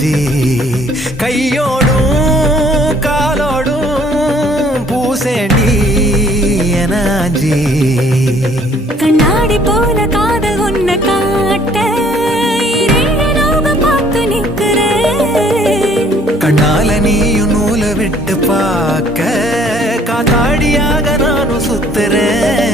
அஞ்சி கையோடும் காலோடும் பூசேண்டி எனாஞ்சி கண்ணாடி போல காதல் உன்னை காட்ட பார்த்து நிற்கிற கண்ணால நீயும் நூலை விட்டு பார்க்க காத்தாடியாக நானும் சுத்துறேன்